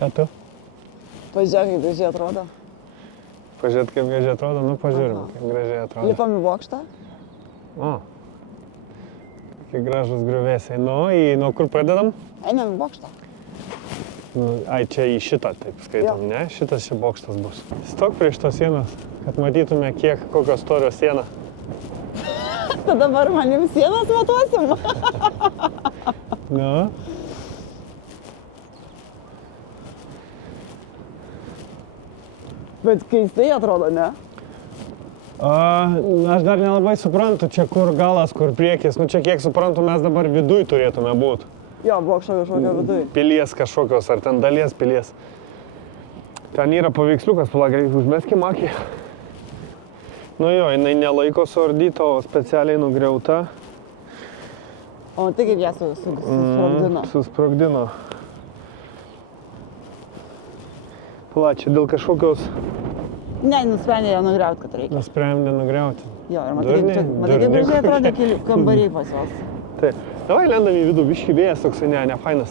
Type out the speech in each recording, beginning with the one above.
Ką tu? Pažiūrėk, kaip gražiai atrodo. Pažiūrėt, kaip gražiai atrodo, nu pažiūrim, kaip gražiai atrodo. Lipam į bokštą. O. Kokie gražus griuvėsiai. Nu kur pradedam? Einam į bokštą. Ai, čia į šitą taip skaitom, ne? Šitas čia bokštas bus. Stok prieš tos sienos, kad matytume, kokio storio siena. Tai dabar manim sienas matuosim. Nu. Bet keistai atrodo, ne? Aš dar nelabai suprantu, čia kur galas, kur priekis. Nu čia kiek suprantu, mes dabar viduj turėtume būti. Jo, bokšto kažkokio viduj. Pilies kažkokios, ar ten dalies pilies. Ten yra paveiksliukas, palauk, užmeskim akį. Nu jo, jinai nelaiko suardyta, o specialiai nugriauta. O tai kaip ją susprogdino? Susprogdino. Pala, čia dėl kažkokios... Ne, nusprendė ją nugriauti, kad reikia. Nusprendė nugriauti. Jo, ir matai, kaip gražiai atrodė kambariai pas juos. Taip. Davai lendam į vidų, biškį vėjas toksai, ne fainas.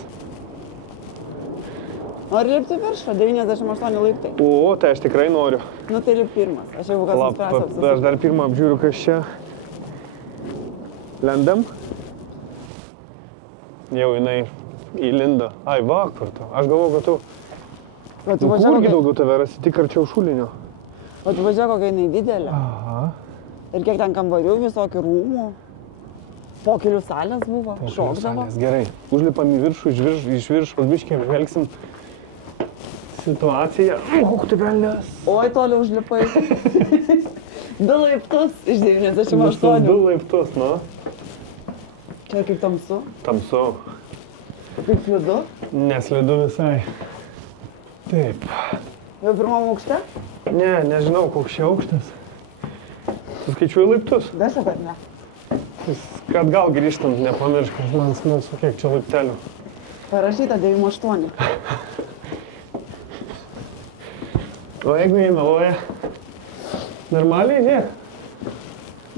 Nori lipti į viršų, 98 laiptai. O, tai aš tikrai noriu. Nu tai lip pirmas, aš jau kas nuspręsiu apsisukti. Aš dar pirmą apžiūriu, kas čia. Lendam. Jau jinai įlindo. Ai, va, kur tu. Aš galvoju, kad tu... Kurgi daugiau tave rasi, tik arčiau šulinio. O tu važiuoji, kokia jinai didelė. Aha. Ir kiek ten kambarių, visokių rūmų. Pokelių salės buvo, šokdavo. Gerai, užlipam į viršų, iš viršų, biškį apžvelgsim situaciją. Tai velnias. Oi, toliau užlipai. 2 laiptus iš 98. 2 laiptus, nu. Čia kaip tamsu. Tamsu. Kaip slidu. Neslidu visai. Taip. Jau pirmam aukšte? Ne, nežinau, koks čia aukštas. Tu skaičiuoji laiptus? Daša, kad ne. Kad gal grįžtant, nepamiršk, kad man smalsu, kiek čia laiptelių. Parašyta 98. O jeigu jie meluoja, normaliai, žiūrėk.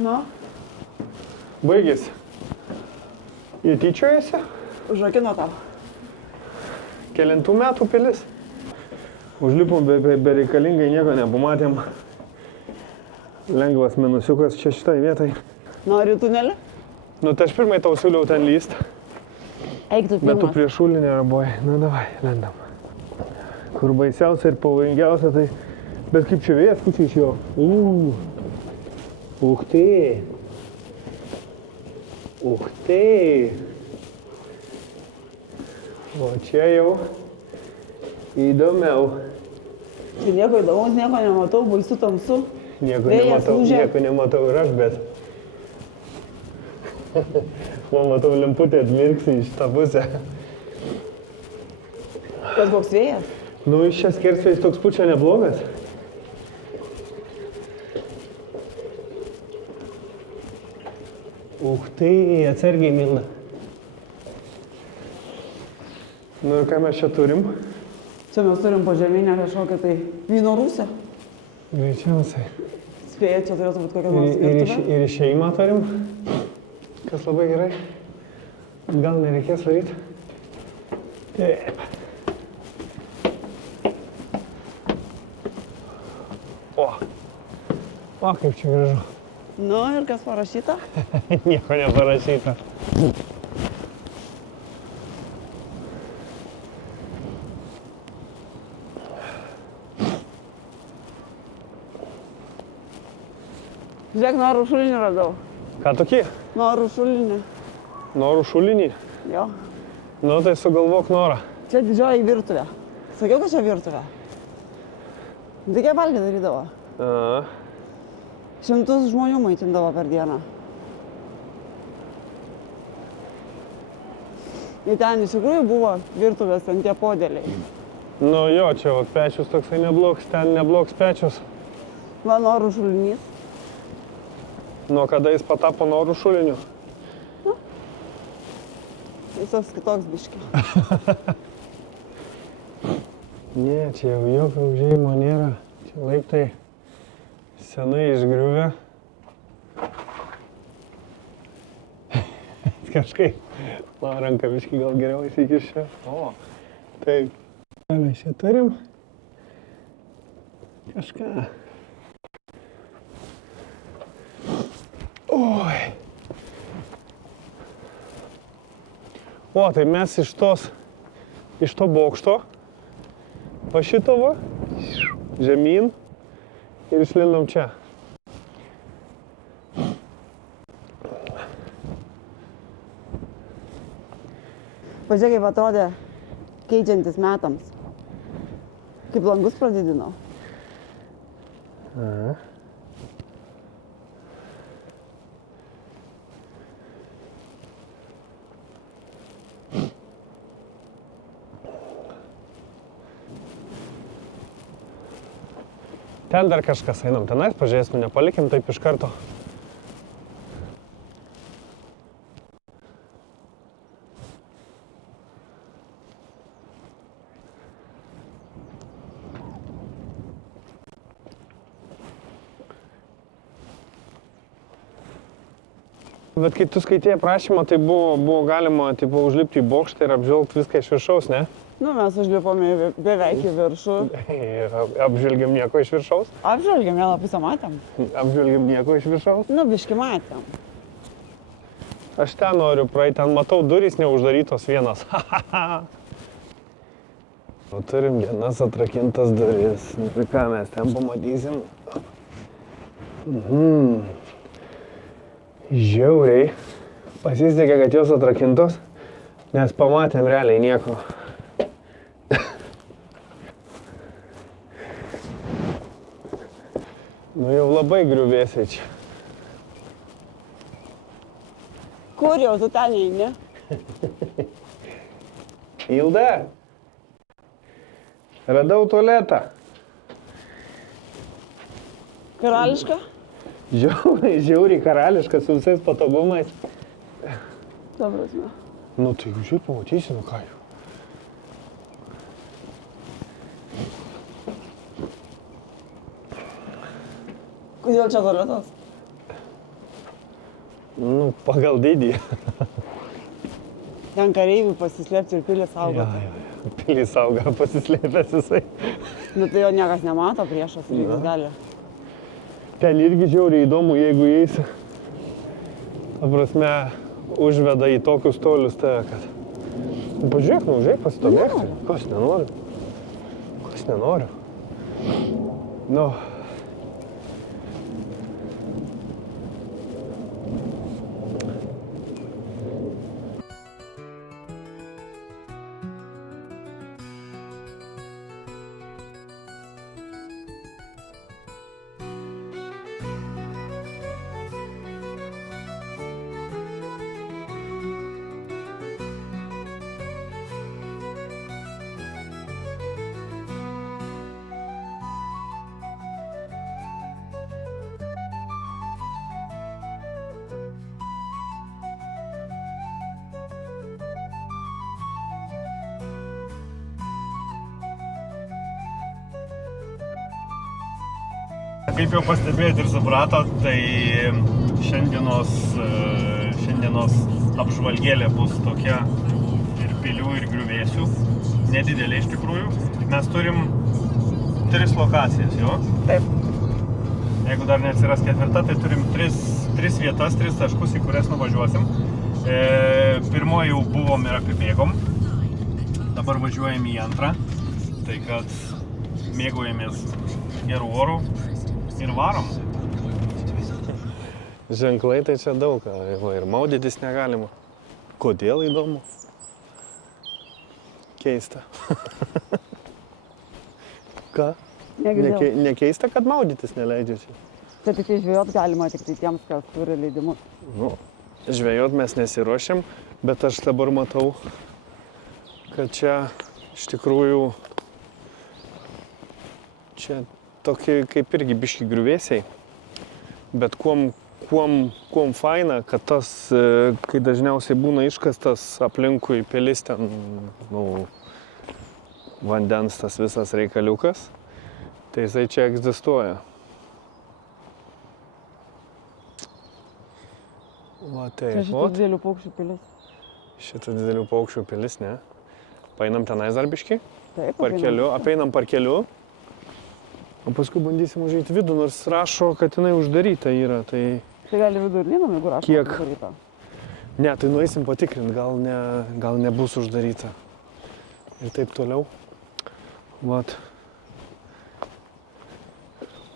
Nu? Baigėsi. Jie tyčiojasi? Užrakino tau. Kelintų metų pilis. Užlipom bereikalingai, nieko nepamatėm. Lengvas minusiukas čia šitai vietai. Nori tunelį? Nu, tai aš pirmai tau siūliau ten lyst. Eik tu pirmas. Bet tu prie šulinio raboji. Nu, davai, lendam. Kur baisiausia ir pavojingiausia, tai... Bet kaip čia vėjas pučia iš jo. Uch tai. Uch tai. O čia jau įdomiau. Tai nieko įdomaus, nieko nematau, baisu tamsu. Nieko nematau ir aš, bet... Man matau, lemputė atmirksi į šitą pusę. Kas koks vėjas? Nu, iš čia skersvėjais toks pučia neblogas. Tai atsargiai, Milda. Nu ir ką mes čia turim? Čia mes turim požeminę kažkokią tai vyno rūsę. Greičiausiai. Spėja, čia turėtų būti kokia nors virtuvė. Ir išėjimą turim, kas labai gerai. Gal nereikės varyti. Taip. O, kaip čia gražu. Nu ir kas parašyta? Nieko neparašyta. Žiūrėk, norų šulinį radau. Ką tokį? Norų šulinį. Norų šulinį? Jo. Nu tai sugalvok norą. Čia didžioji virtuvė. Sakiau, kad čia virtuvė. Tai kiek valgį darydavo? 100 žmonių maitindavo per dieną. Ir ten iš tikrųjų buvo virtuvės ant tie podėliai. Nu jo, čia va, pečius toksai neblogs, ten neblogs pečius. Va, norų šulinys. Nuo kada jis patapo norų šuliniu? Nu, jis toks kitoks biškį. Ne, čia jau jokio užėjimo nėra. Čia laiptai senai išgriuvę. Kažkaip, ranka biškį gal geriau įsikiščia. O, taip. Ką mes čia turim? Kažką. Oi. O, tai mes iš to bokšto, va šito va, žemyn ir išlindom čia. Pažiūrėk, kaip atrodė keičiantis metams. Kaip langus pradidino. Aha. Ten dar kažkas einam, tenais pažiūrėsim, nepalikim taip iš karto. Bet kai tu skaitėjai prašymą, tai buvo galima užlipti į bokštą ir apžvelgti viską iš viršaus, ne? Nu, mes užlipome beveik į viršų. Apžvelgiam nieko iš viršaus? Apžvelgiam, vieną pusę matėm. Apžvelgiam nieko iš viršaus? Nu, biški matėm. Aš ten noriu praeiti, ten matau durys neuždarytos vienas. O turim vienas atrakintas duris. Ir ką mes ten pamatysim? Žiauriai pasisekė, kad jos atrakintos, nes pamatėm realiai nieko. Nu jau labai griuvėsiai čia. Kur jau tu ten eini? Ilda, radau tualetą. Karališka? Žiauriai karališkas su visais patogumais. Ta prasme. Nu tai žiūrėk, pamatysi, nu ką jau. Kodėl čia tualetas? Nu, pagal dydį. Ten kareivių pasislėpti ir pilį saugoti. Ja. Pilį saugo pasislėpęs jisai. Nu tai jo niekas nemato priešas ir jis gali. Ten irgi žiauriai įdomu, jeigu eisi. Ta prasme, užveda į tokius tolius tave, kad... Pažiūrėk, žiūrėk, pasidomėk. Kas nenori? Kas nenori? Nu. Kaip jau pastebėjot ir supratot, tai šiandienos apžvalgėlė bus tokia ir pilių, ir griuvėsių. Nedidelė iš tikrųjų. Mes turim 3 lokacijas, jo? Taip. Jeigu dar neatsiras ketvirta, tai turim 3 vietas, 3 taškus, į kurias nuvažiuosim. Pirmoji jau buvom ir apibėgom. Dabar važiuojam į antrą. Tai kad mėgaujamės gerų orų. Ir varom. Ženklai tai čia daug, ir maudytis negalima. Kodėl įdomu? Keista. Ką? Nekeista, kad maudytis neleidžia čia. Čia tik tai žvejot galima, tik tai tiems, kas turi leidimus. Nu, žvejot mes nesiruošiam, bet aš dabar matau, kad čia iš tikrųjų čia tokie kaip irgi biški griuvėsiai, bet kuom faina, kad tas, kai dažniausiai būna iškastas aplinkui pilis ten, vandens tas visas reikaliukas, tai jisai čia egzistuoja. Va taip, čia šitų didelių paukščių pilis. Šitų didelių paukščių pilis, ne? Paeinam tenais dar biški? Taip, parkeliu, apeinam parkeliu. O paskui bandysim užeiti vidų, nors rašo, kad jinai uždaryta yra. Tai Tai gali vidų ir neinam, jeigu rašo. Kiek? Uždaryta. ne, tai nueisim patikrinti, gal nebus uždaryta. Ir taip toliau. Vat.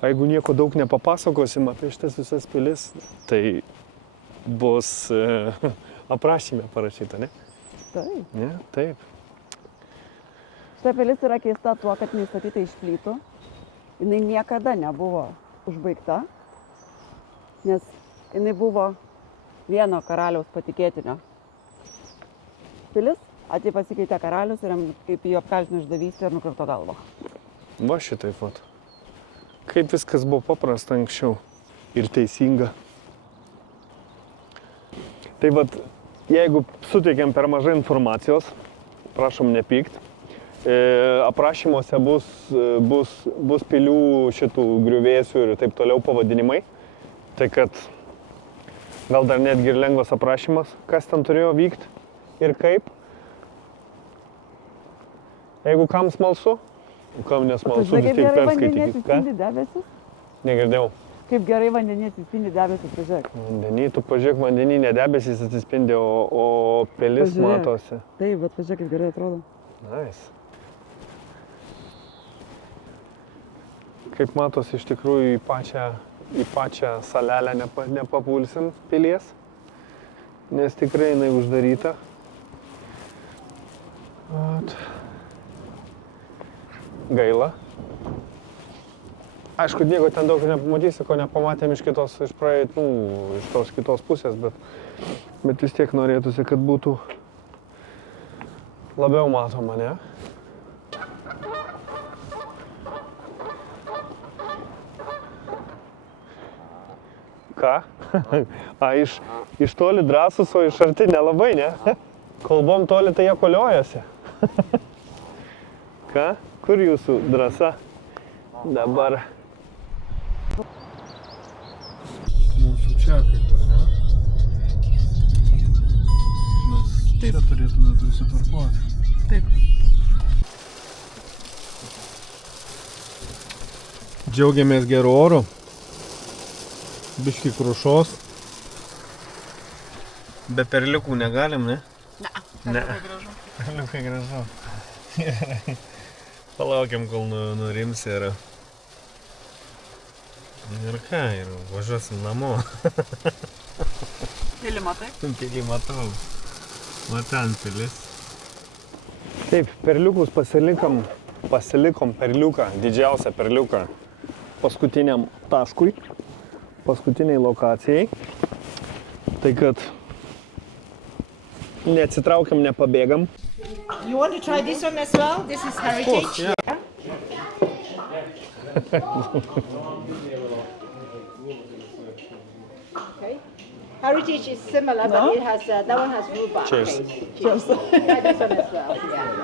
A jeigu nieko daug nepapasakosim apie šitas visas pilis, tai bus aprašyme parašyta, ne? Taip. Ne, taip. Šita pilis yra keista tuo, kad jinai statyta iš plytų. Jinai niekada nebuvo užbaigta, nes jinai buvo vieno karaliaus patikėtinio pilis. Atei pasikeitė karalius ir jam kaip jį apkaltino išdavystę ir nukirto galvą. Va šitaip vat. Kaip viskas buvo paprasta anksčiau ir teisinga. Tai vat, jeigu suteikėm per mažai informacijos, prašom nepykt. Aprašymuose bus pilių šitų griuvėsių ir taip toliau pavadinimai. Tai kad gal dar netgi ir lengvas aprašymas, kas ten turėjo vykti ir kaip. Jeigu kam smalsu, kam nesmalsu, vis tiek perskaitykit. Ką? Debesis? Negirdėjau. Kaip gerai vandenį atsispindi debesis, pažiūrėk. Vandenį, tu pažiūrėk, vandenį ne debesis atsispindi, o pilis Pažiūrėk. matosi. Taip, bet pažiūrėk, kaip gerai atrodo. Nice. Kaip matosi, iš tikrųjų į pačią salelę nepapulsim pilies, nes tikrai jinai uždaryta. Vat. Gaila. Aišku, nieko ten daug nepamatysi, ko nepamatėm iš tos kitos pusės, bet vis tiek norėtųsi, kad būtų labiau matoma, ne? Ką? A, iš toli drąsus, o iš arti nelabai, ne? Kol buvom toli, tai jie koliojasi. Ką? Kur jūsų drąsa dabar? Mūsų čia kaip ir, ne? Mes čia turėtume prisiparkuoti. Taip. Džiaugiamės geru oru. Biški krušos. Be perliukų negalim, ne? Ne. Perliukai gražu. Gerai. Palaukiam, kol nurims ir ką, ir važiuosim namo. Pilį matai? Pilį matau. O ten pilis. Taip, perliukus pasilikom perliuką, didžiausią perliuką paskutiniam taškui, paskutiniai lokacijai. Tai kad neatsitraukiam, nepabėgam. You want to try this one as well? This is heritage. yeah. Okay. Heritage is similar, No? but it has that one has rhubarb. Cheers. taste. Cheers. Try this one as well. Yeah.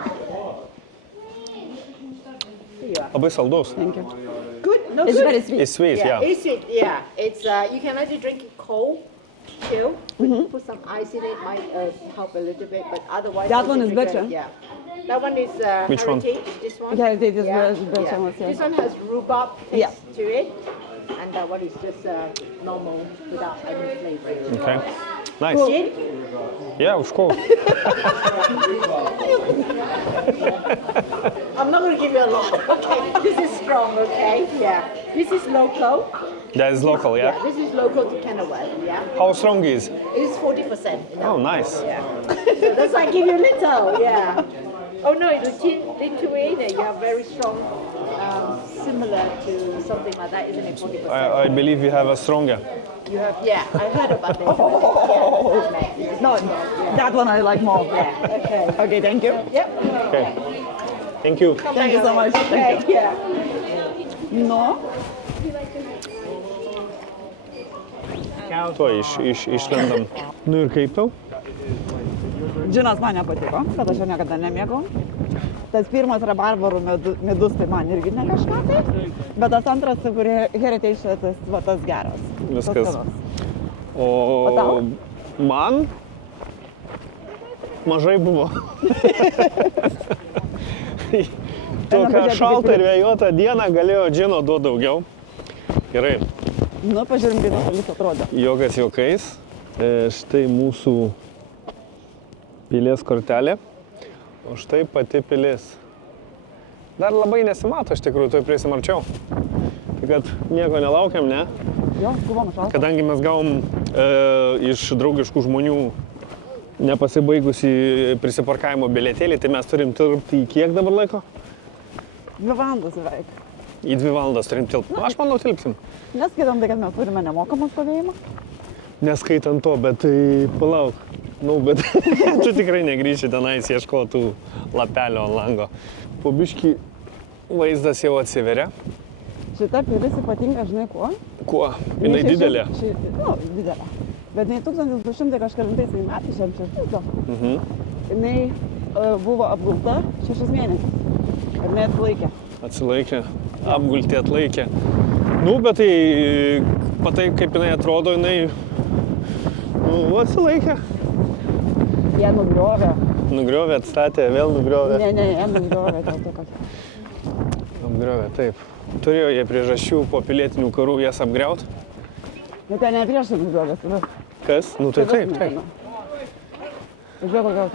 Here you are. Labai saldus. Thank you. Good. No It's good. very sweet. It's sweet, yeah. It's sweet. Yeah. It's you can either drink it cold, chill. Put some ice in it, might help a little bit, but otherwise. That you one can is drink better. it, Yeah. That one is Which one? heritage. This one. Heritage is Yeah. better one, yeah. This one has rhubarb taste Yeah. to it, and that one is just normal without any flavor. Okay. Nice. Gin? Yeah, of course. I'm not going to give you a lot. Okay, this is strong, okay? Yeah. This is local. That is local, yeah? This is local to Kenilworth, yeah? How strong is? It is 40%. Oh, nice. Yeah. So that's why I give you a little, yeah. Oh no, Lithuania, you have very strong, similar to something like that, isn't it? 40%. I believe you have a stronger. You have, yeah, I heard about this. Yeah. No, that one I like more. Yeah, okay. Okay, thank you. Yep. Okay. Thank you. Thank you so much. Okay, Thank you. yeah. No. Tuo išlendam. Nu ir kaip tau? Džinas man nepatiko, kad aš jo niekada nemėgau. Tas pirmas rabarbarų medus, tai man irgi ne kažką tai. Bet tas antras, kur Heritage, tas geras. Viskas. Tas O tau? man mažai buvo. Tai tokią pažiūrėti, šaltą kaip ir vėjuotą dieną galėjo džino duoti daugiau. Gerai, Nu, pažiūrėm, kaip tas šalis atrodė. jokas juokais. Štai mūsų pilies kortelė, o štai pati pilis. Dar labai nesimato, iš tikrųjų, tuoj prieisim arčiau. Tai kad nieko nelaukiam, ne? Jo, skubam šaltą. Kadangi mes gavom iš draugiškų žmonių nepasibaigusi prisiparkavimo bilietėlį, tai mes turim tilpti į kiek dabar laiko? 2 valandas beveik. Į 2 valandas turim tilpti. Aš manau, tilpsim. Neskaitant tai, kad mes turime nemokamą stovėjimą. Neskaitant to, bet tai palauk. Nu, bet tu tikrai negrįši tenais ieškotų lapelio ant lango. Po biškį vaizdas jau atsiveria. Šita pilis ypatinga, žinai kuo? Kuo? Jinai didelė. Nu, didelė. Bet jinai 1200 kažkalintais metais, 66. Jinai buvo apgulta 6 mėnesius. Ir jinai atlaikė. Atsilaikė. Apgulti atlaikė. Nu, bet tai patai, kaip jinai atrodo, jinai atsilaikė. Jie nugriovė. Nugriovė, atstatė, vėl nugriovė. Ne, jie nugriovė dėl to, kad... Apgriovė, taip. Turėjo jie priežasčių po pilietinių karų jas apgriaut. Nu, ten ne prieš nugriovė, tada. Kas? Nu, tai taip, taip. Pažiūrėk, kokios...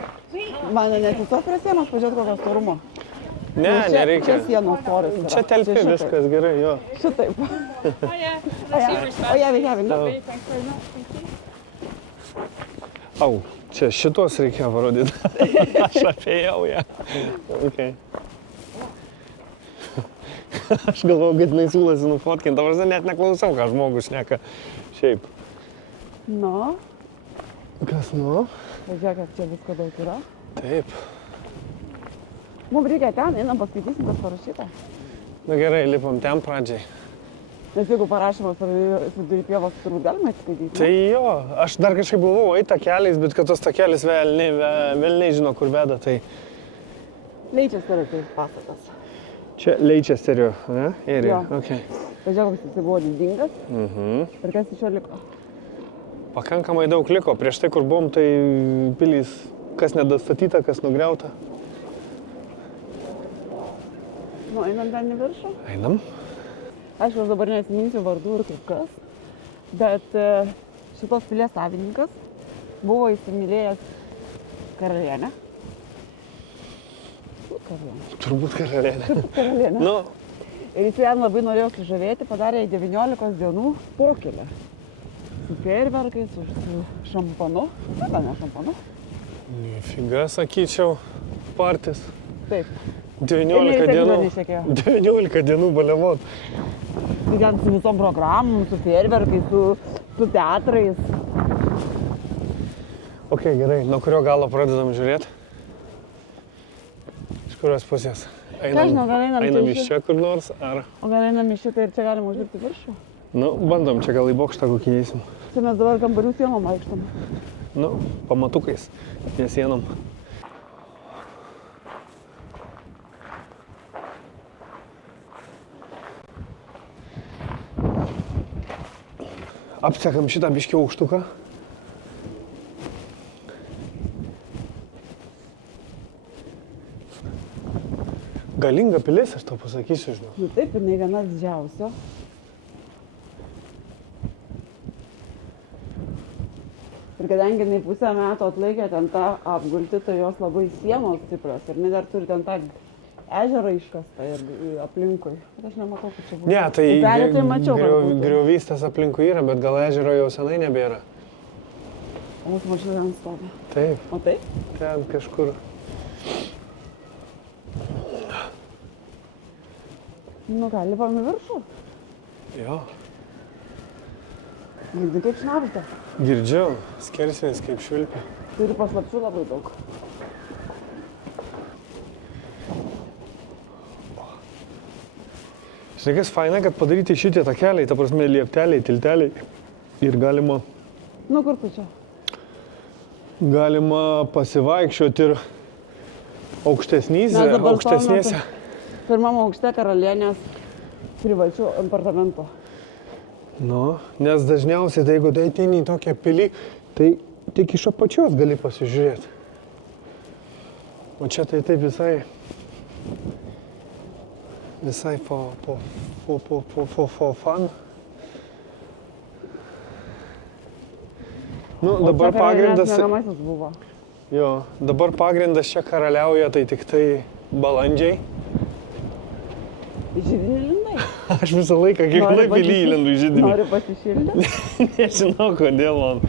Man neatsistos prie sienos, pažiūrėk, kokios storumo. Ne, nereikia. Čia sienos storis yra. Čia telpi viskas gerai, jo. Šitaip. Oh yeah, let's see respect. O, jie veikia, Okay, thanks very much. Thank you. Au, čia šitos reikėjo parodyti. Aš apėjau ją. Okay. Aš galvoju, kad jinai siūlosi nufotkinti, tavars net neklausau, ką žmogus šneka. Šiaip. Nu, Kas nu? pažiūrėk, kiek čia visko daug yra. Taip. Mums reikia ten, einam paskaitysim, kas parašyta. Na gerai, lipam ten pradžiai. Nes jeigu parašymas vidury pievos, turbūt galima atskaityti. Tai jo, aš dar kažkaip buvau eiti takeliais, bet kad tos takelis velniai žino, kur veda, tai... Leičesterio tai pastatas. Čia Leicesterio, ne? Area, Jo. okay. Pažiūrėk, koks jis buvo didingas ir kas iš jo liko. Pakankamai daug liko. Prieš tai, kur buvom, tai pilys, kas nedastatyta, kas nugriauta. Nu, einam ten į viršų. Einam. Aišku, aš dabar neatsiminsiu vardų ir kaip kas, bet šitos pilies savininkas buvo įsimylėjęs karalienę. Turbūt karalienė. Karalienė. Nu, Ir jis jam labai norėjo sužavėti, padarė jai 19 dienų pokylę. Su fejerverkais, su šampanu. Na, gal ne šampanu. figa, sakyčiau, partis. Taip. 19 dienų. 19 dienų baliavot. Tai ten su visom programom, su fejerverkais, su teatrais. Ok, gerai. Nuo kurio galo pradedam žiūrėti? Iš kurios pusės? žinau, gal einam iš čia kur nors, ar... O gal einam į šitą ir čia galima užlipti viršų? Nu, bandom, čia gal į bokštą kokį eisim. Čia mes dabar kambarių sienom vaikštam. Nu, pamatukais, ne sienom. Apsekam šitą biškį aukštuką. Galinga pilis, aš tau pasakysiu, žinau. Nu taip, jinai viena didžiausio. Ir kadangi jinai pusę metų atlaikė ten tą apgultį, tai jos labai sienos stiprios. Ir jinai dar turi ten tą ežerą iškastą ir aplinkui. Bet aš nematau, kad čia buvo. Ne, tai Upelį tai mačiau, kad būtų. griovystas aplinkui yra, bet gal ežero jau senai nebėra. O mūsų mašina ten stovi. Taip, O taip? ten kažkur. Nu ką, lipam į viršų. Jo, Girdi kaip šnabžda. girdžiu, skersvės kaip švilpia. Turi paslapčių labai daug. Žinai, kas faina, kad padaryti šitie takeliai, ta prasme liepteliai, tilteliai. Ir galima Nu kur tu čia? pasivaikščioti ir Mes dabar aukštesnėse. Pirmam aukšte karalienės privačių apartamentų. Nu, nes dažniausiai, tai jeigu tai ateini į tokią pilį, tai tik iš apačios gali pasižiūrėti. O čia tai taip visai Visai po fan. Nu, dabar pagrindas... Mėgamasis buvo. Jo, dabar pagrindas čia karaliauja, tai tik tai balandžiai. Į židinį lindai. Aš visą laiką kiekvienai pily įlendu į židinį. Nori pasišildyti? Nežinau, kodėl man.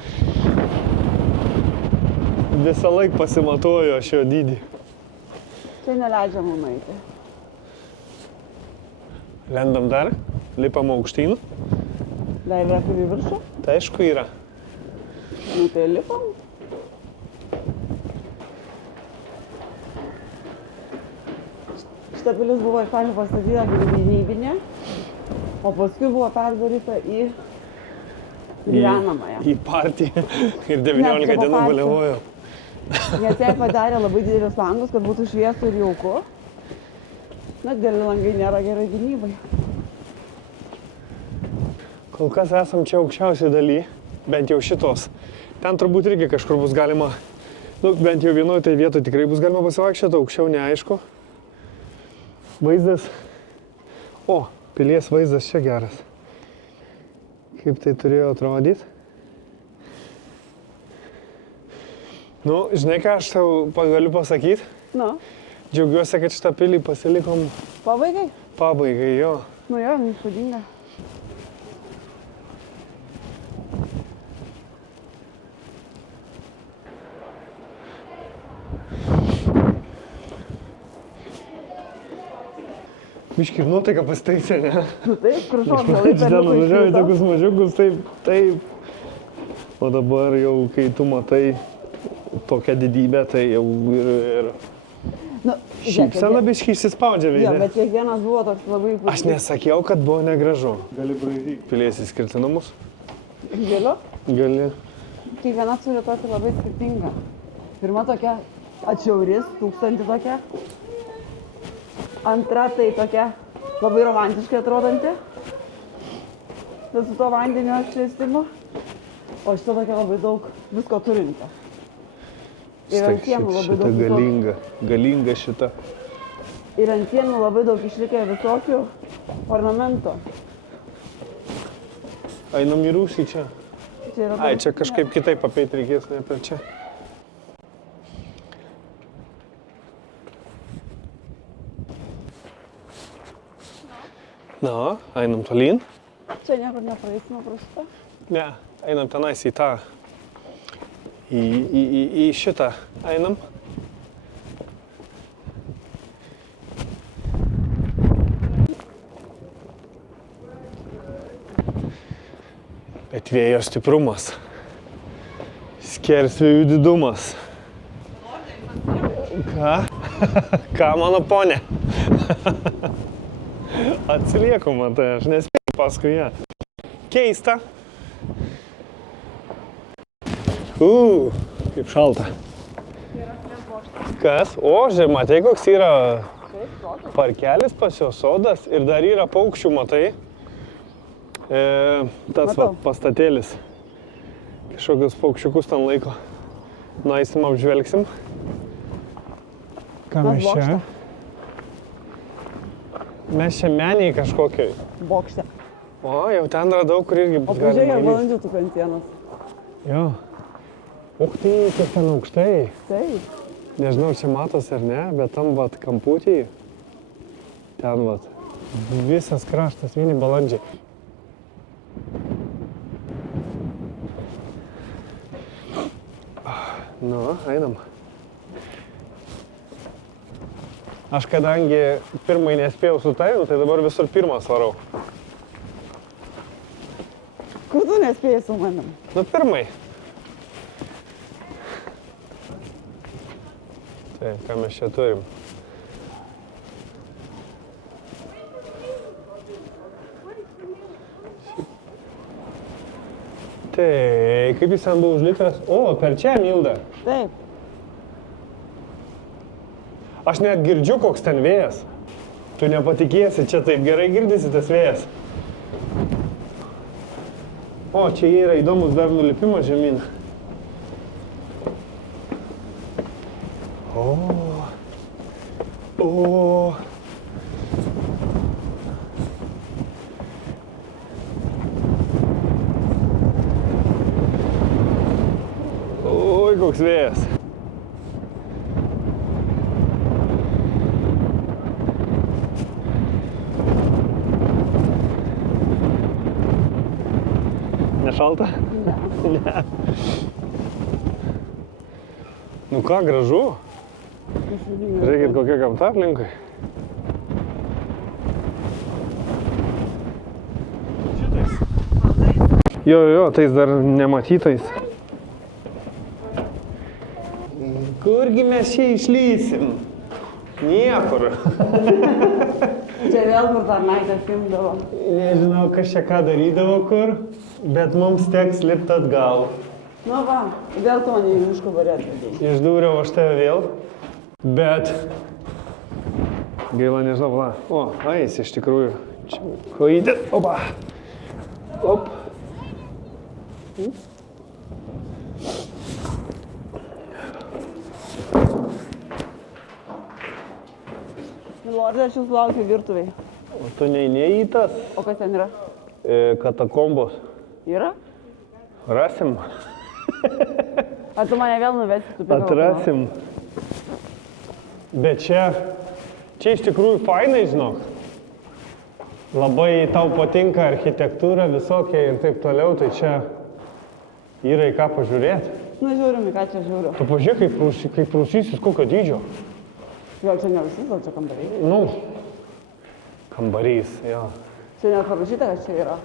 Visą laiką pasimatuoju aš jo dydį. Čia neleidžia mum eiti. Lendam dar, lipam aukštyn. Dar yra kaip į viršų? Tai aišku yra. Nu tai lipam. Šita pilis buvo iš pradžių pastatyta kaip gynybinė, o paskui buvo perdaryta į gyvenamąją. Į partiją. Ir 19 dienų baliavojo. Nes jai padarė labai didelius langus, kad būtų šviesu ir jauku. Bet dideli langai nėra gerai gynybai. Kol kas esam čia aukščiausiai daly, bent jau šitos. Ten turbūt irgi kažkur bus galima, nu, bent jau vienoje tai vietoje tikrai bus galima pasivaikščioti, aukščiau neaišku. Vaizdas, pilies vaizdas čia geras. Kaip tai turėjo atrodyti? Nu, žinai ką aš tau galiu pasakyti? Nu, Džiaugiuosi, kad šitą pilį pasilikom pabaigai? pabaigai, jo. Nu jo, įspūdinga. Biškį ir nuotaika pasitaisė, ne? Nu taip, kur šokdavai Ten važiuoju tokius mažiukus, taip. O dabar jau, kai tu matai tokią didybę, tai jau ir Nu, šypsena biškį išsispaudžia Jo, veide. bet kiekvienas buvo toks labai... Aš nesakiau, kad buvo negražu. Gali braidyti pilies išskirtinumus? Galiu? Gali. Kiekviena turi tokį labai skirtingą. Pirma tokia atšiauris, 1000 tokia. Antra tai tokia labai romantiškai atrodanti. Tai su to vandenio atšviestimu. O šita tokia labai daug visko turinti. Ir ant sienų labai Šita daug galinga šita. Ir ant sienų labai daug išlikę visokių ornamentų. Einam į rūsį čia. Čia yra Ai, daug- čia kažkaip kitaip apeiti reikės, ne per čia. Na, einam tolyn. Čia niekur nepraeisime pro šitą. Ne, einam tenais į tą. Į šitą einam. Bet vėjo stiprumas. Skersvėjų didumas. Ką? Ką, mano ponė? Atsilieku, matai, aš nespėjau paskui ją. Keista. Kaip šalta. Kas? O, žiūrėk, matai, koks yra parkelis pas jo sodas ir dar yra paukščių, matai. Tas va, pastatėlis. Kažkokius paukščiukus ten laiko. Nueisim, apžvelgsim. Ką mes čia? Mes čia meniai kažkokiai. Bokšte. O, jau ten radau, kur irgi O bus pažiūrėk, galima įlįsti. balandžių tų ant sienos. Jo. Uch, tai kiek ten aukštai. Taip. Nežinau, čia matos ar ne, bet tam vat kamputį. Ten vat. Visas kraštas, vieni balandžiai. Nu, einam. Aš kadangi pirmai nespėjau su tavim, tai dabar visur pirmas varau. Kur tu nespėjai su manim? Nu, pirmai. Tai, ką mes čia turim? Tai, kaip jis ten buvo užlipęs? O, per čia, Milda. Taip. Aš net girdžiu, koks ten vėjas. Tu nepatikėsi, čia taip gerai girdisi tas vėjas. O, čia yra įdomus dar nulipimas žemyn. O. O. Oi, koks vėjas. Nešalta? Ne. Nu ką, gražu. Žiūrėkit, kokia gamta aplinkui. Šitais. Jo, tais dar nematytais. Kurgi mes čia išlysim? Niekur. Čia vėl kur tarnaitės imdavo. Nežinau, kas čia ką darydavo kur, bet mums teks lipti atgal. Nu va, vėl to ne į miško barę atvedėjai. Išdūriau aš tave vėl, bet... Gaila, nežinau, va. O, jis iš tikrųjų. Čia kojytė. Opa. Op. Milordė, aš jūs laukiu virtuviai. O tu neini į tas O kas ten yra? katakombos. Yra? Rasim. Ar tu mane vėl nuvesi, tu pirmą? Atrasim. Bet čia iš tikrųjų fainai, žinok. Labai tau patinka architektūra visokia ir taip toliau, tai čia yra į ką pažiūrėti. Nu, žiūrim, į ką čia žiūriu. Tu pažiūrėk, kaip prūsysis, kokio dydžio. Gal čia ne visi, gal čia kambariai? Nu, kambarys, jo. Čia net parašyta, kad čia yra.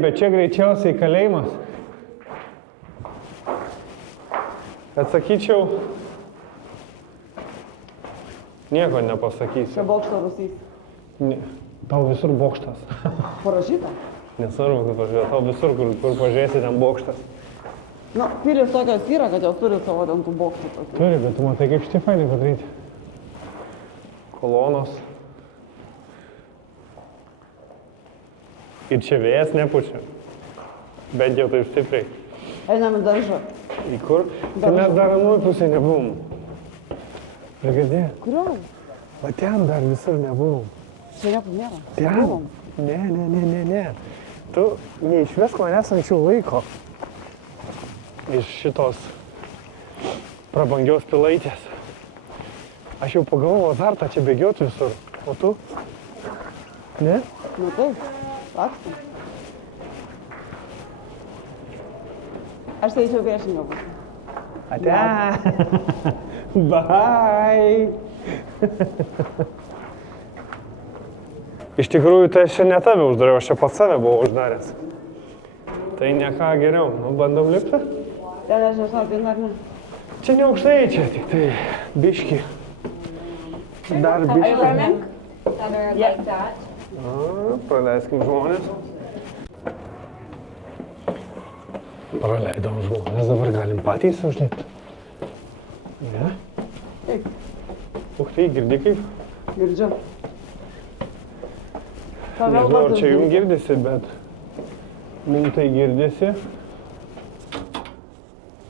Bet čia greičiausiai kalėjimas. Atsakyčiau, nieko nepasakysiu. Čia bokšto rūsys. Ne, tau visur bokštas. Parašyta? Nesvarbu, kaip pažiūrėjau, tau visur, kur pažiūrėsi, ten bokštas. Nu, pilis tokios yra, kad jos turi savo dantų bokštų tokių. Turi, bet tu matai, kaip šitai fainai padaryti. Kolonos. Ir čia vėjas nepučia. Bent jau taip stipriai. Einam į daržą. Į kur? Tai mes dar anoj pusėje nebuvom. Pragirdėjai? Kurioj? Va ten dar visur nebuvom. Čia nieko nėra. Ten? Buvom. Ne. Tu neišvesk manęs anksčiau laiko. Iš šitos prabangios pilaitės. Aš jau pagalvojau azartą čia bėgioti visur. O tu? Ne? Nu taip, laksim. Aš tai eičiau priešingą pusę. Ate. Bye. Iš tikrųjų, tai aš čia ne tave uždariau, aš čia pats save buvau uždaręs. Tai ne ką geriau. Nu, bandom lipti? Ten aš nežinau, ten ar ne. Čia ne aukštai, čia tik tai biški. Dar biški. Like that. Praleiskim žmonės. Praleidom žmonės, dabar galim patys užlipti. Ne? Taip, Tai, girdi kaip? girdžiu. Nežinau, ar čia jums girdisi, bet mums tai girdisi.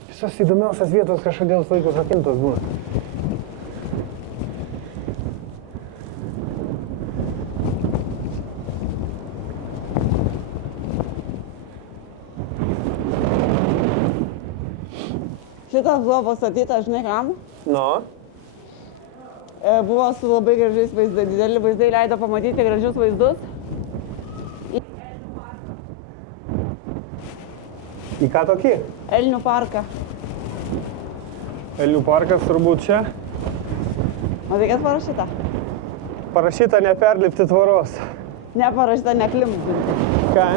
Visos įdomiausias vietos kažkodėl laikos akintos būna. Šitas buvo pastatytas, žinai kam? Nu? Buvo su labai gražiais vaizdai, dideli vaizdai leido pamatyti gražius vaizdus. Į ką tokį? Elnių parką. Elnių parkas turbūt čia. Matai, kas parašyta? Parašyta neperlipti tvoros. Neparašyta neklimpti. Ką?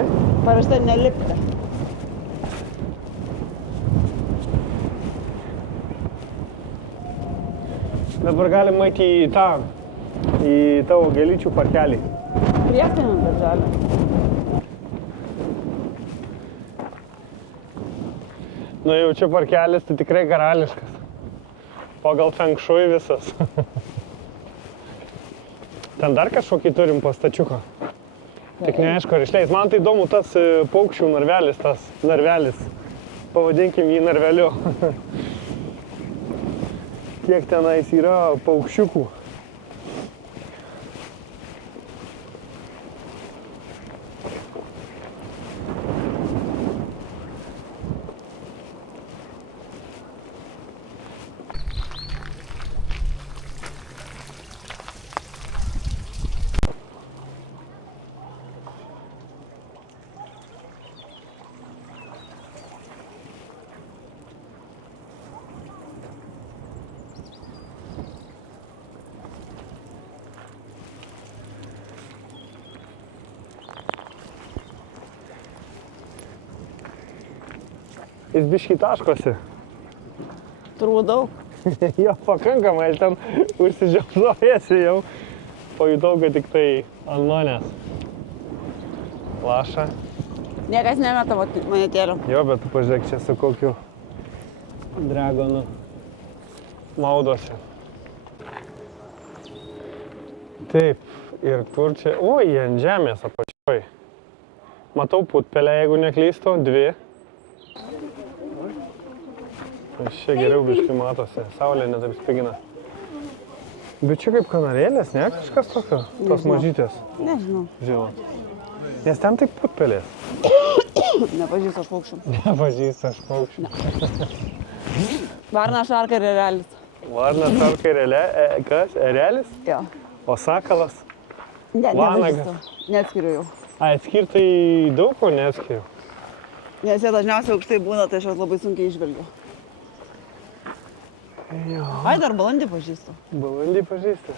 Parašyta nelipti. Dabar galim maiti į tavo gėlyčių parkelį. Priekinių darželį. Nu jau čia parkelis, tai tikrai karališkas. Pagal feng shui visas. Ten dar kažkokį turim pastačiuką. Tik neaišku, ar išleis. Man tai įdomu tas paukščių narvelis, tas narvelis. Pavadinkim jį narveliu. kiek tenais yra paukščiukų. Jis biškai taškosi. Turbūt daug. Jo pakankamai, aš ten užsižiopsojęs jau. Pajutau, kad tik tai ant manęs laša. Niekas nemeta monetėlių. Jo, bet tu pažiūrėk, čia su kokiu dragonu maudosi. Taip, ir kur čia? Oi, ant žemės apačioj. Matau putpelę, jeigu neklystu, 2. Čia geriau biškai matosi, saulė netaip spigina. Bet čia kaip kanarėlės, ne? Kažkas tokio? Tos mažytės. Nežinau. Žinau. Nes ten tik putpelės. Nepažįstu aš paukščių. Nepažįstu aš paukščių. Varna, šarka ir erelis. Varna, šarka ir kas? Erelis? Jo. O sakalas? Ne, Vanagas. nepažįstu. Neatskiriu jau. Atskirtai daug ko neatskiriu. Nes jie dažniausiai aukštai būna, tai aš juos labai sunkiai išvelgiu. Jo. Ai, dar balandį pažįstu. Balandį pažįsti.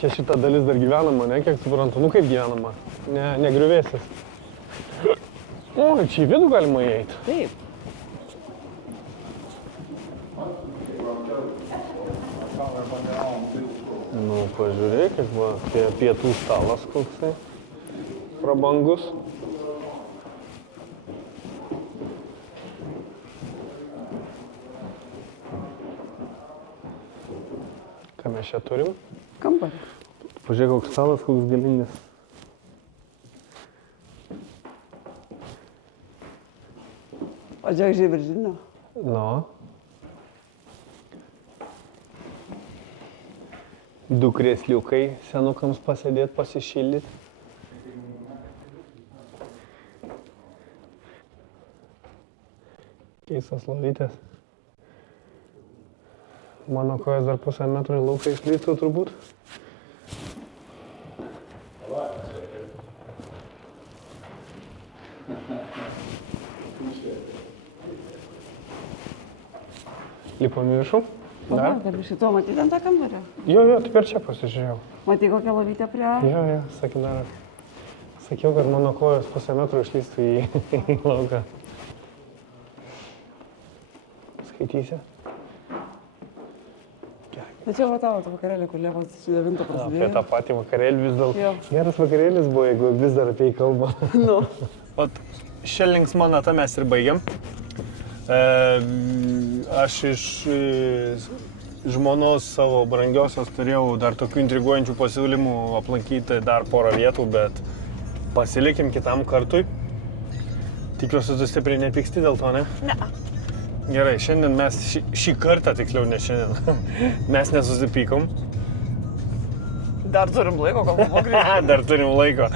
Čia šita dalis dar gyvenama, ne? Kiek suprantu. Nu kaip gyvenama? Ne griuvėsis. O, čia į vidų galima įeiti. Taip. Nu, pažiūrėkit, va, pietų stalas koksai prabangus. Ką mes čia turim? Kambarį. Pažiūrėk, koks stalas, koks galingas. Pažiūrėk, žieviržinio. Nu. 2 krėsliukai senukams pasėdėt, pasišildyt. Keistas lovytės. Mano kojas dar pusę metro į lauką išlystų turbūt. Lipam į viršų? Dar? Dar šito matyti ant tą kambarį? Jo, tai per čia pasižiūrėjau. Matai kokią lovytę prie... Jo, sakiau, kad mano kojos pusę metro išlystų į lauką. Skaitysi? Tai čia va tavo vakarėlį, kur Liepos 9 prasidėjo. Apie tą patį vakarėlį vis dėl. Jo. Geras vakarėlis buvo, jeigu vis dar apie jį kalba. Nu. Ot, šią linksmą natą mes ir baigiam. Aš iš žmonos savo brangiosios turėjau dar tokių intriguojančių pasiūlymų aplankyti dar porą vietų, bet pasilikim kitam kartui. Tikiuosi, tu stipriai nepyksti dėl to, ne? Ne. Gerai, šiandien mes, šį kartą tiksliau, ne šiandien, mes nesusipykom. Dar turim laiko, kol buvo grįžti. Dar turim laiko.